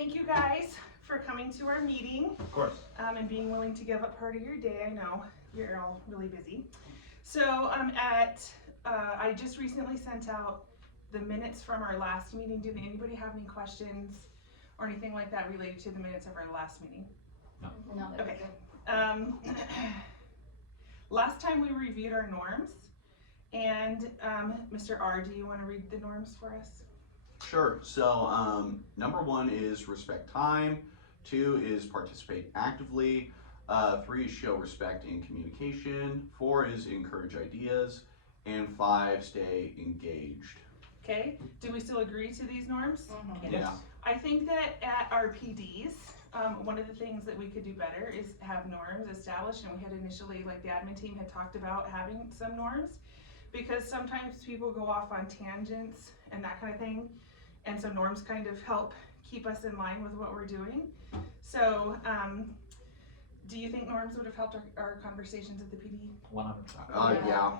thank you guys for coming to our meeting. Of course. And being willing to give up part of your day. I know you're all really busy. So I just recently sent out the minutes from our last meeting. Did anybody have any questions or anything like that related to the minutes of our last meeting? No. Okay. Last time we reviewed our norms, and Mr. R, do you want to read the norms for us? Sure. So number 1 is respect time. 2 is participate actively. 3 is show respect in communication. 4 is encourage ideas. And 5, stay engaged. Okay. Do we still agree to these norms? Mm-hmm. Yeah. I think that at our PDs, one of the things that we could do better is have norms established, and we had initially, like the admin team had talked about having some norms, because sometimes people go off on tangents and that kind of thing, and so norms kind of help keep us in line with what we're doing. So do you think norms would have helped our conversations at the PD? 100%. Yeah.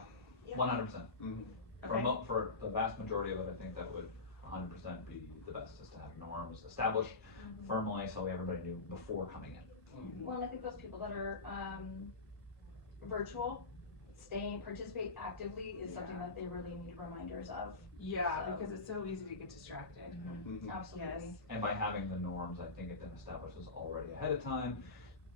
100%. Mhm. Okay. For the vast majority of it, I think that would 100% be the best, is to have norms established firmly so everybody knew before coming in. Well, and I think those people that are virtual, participate actively is something that they really need reminders of. Yeah, So- because it's so easy to get distracted. Mhm. Absolutely. Yes. And by having the norms, I think it then establishes already ahead of time,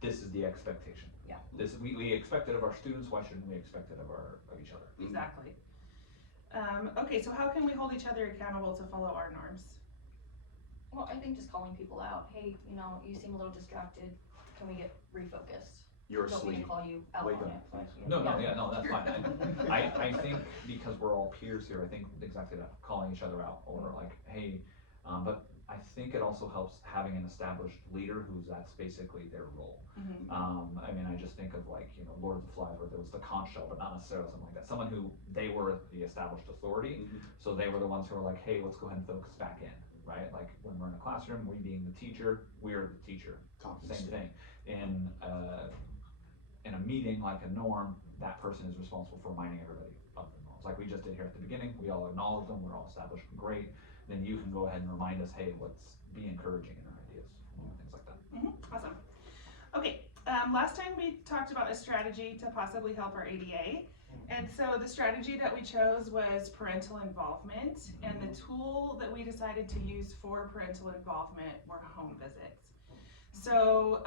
this is the expectation. Yeah. We expect it of our students, why shouldn't we expect it of each other? Exactly. Okay, so how can we hold each other accountable to follow our norms? Well, I think just calling people out, hey, you seem a little distracted, can we get refocused? You're Don't mean to asleep. call you out Wake on up. it. No, that's fine. I think because we're all peers here, I think exactly that, calling each other out, or like, hey, but I think it also helps having an established leader that's basically their role. I mean, I just think of like, Lord of the Flies, where there was the conch shell, but not necessarily something like that. Someone who, they were the established authority, so they were the ones who were like, hey, let's go ahead and focus back in, right? Like when we're in a classroom, we being the teacher, we're the teacher. Same thing. In a meeting, like a norm, that person is responsible for reminding everybody of the norms. Like we just did here at the beginning, we all acknowledge them, we're all established, great. Then you can go ahead and remind us, hey, let's be encouraging in our ideas, things like that. Awesome. Okay, last time we talked about a strategy to possibly help our ADA. And so the strategy that we chose was parental involvement, and the tool that we decided to use for parental involvement were home visits. So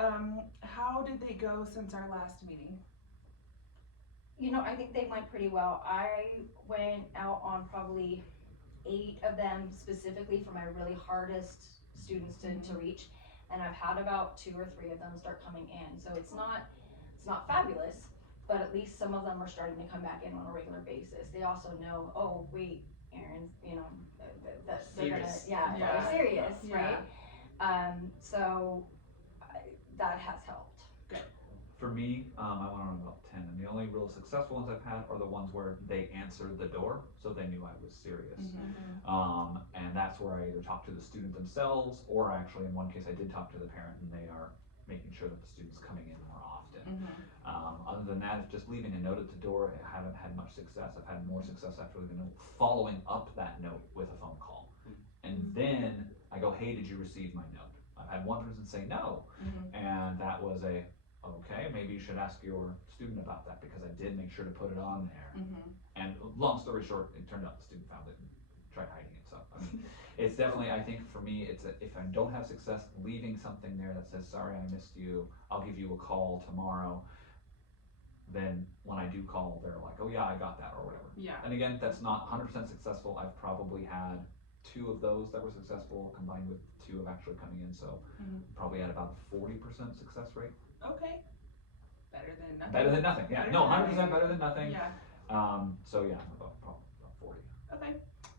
how did they go since our last meeting? I think they went pretty well. I went out on probably 8 of them specifically for my really hardest students to reach, and I've had about 2 or 3 of them start coming in. So it's not fabulous, but at least some of them are starting to come back in on a regular basis. They also know, oh wait, Aaron's, that they're gonna, they're serious, right? So that has helped. For me, I went on about 10, and the only real successful ones I've had are the ones where they answered the door, so they knew I was serious. And that's where I either talked to the student themselves, or actually in one case I did talk to the parent, and they are making sure that the student's coming in more often. Other than that, just leaving a note at the door, I haven't had much success. I've had more success after leaving a note, following up that note with a phone call. And then I go, hey, did you receive my note? I've had one person say no, and that was okay, maybe you should ask your student about that, because I did make sure to put it on there. And long story short, it turned out the student found it and tried hiding it. So I mean, it's definitely, I think for me, if I don't have success, leaving something there that says, sorry, I missed you, I'll give you a call tomorrow. Then when I do call, they're like, oh yeah, I got that, or whatever. And again, that's not 100% successful. I've probably had 2 of those that were successful combined with 2 of actually coming in, so probably at about a 40% success rate. Okay. Better than nothing. Better than nothing, yeah. Better No, than 100% nothing. better than nothing. So yeah, about 40. Okay.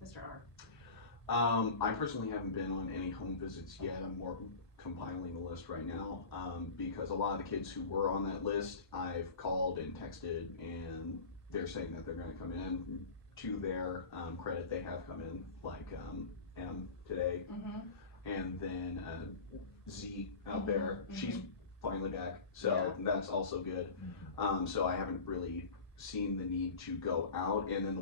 Mr. R. I personally haven't been on any home visits yet. I'm more compiling the list right now, because a lot of the kids who were on that list, I've called and texted, and they're saying that they're going to come in. To their credit, they have come in, like M today, and then Z out there. She's finally back, so that's also good. So I haven't really seen the need to go out, and then the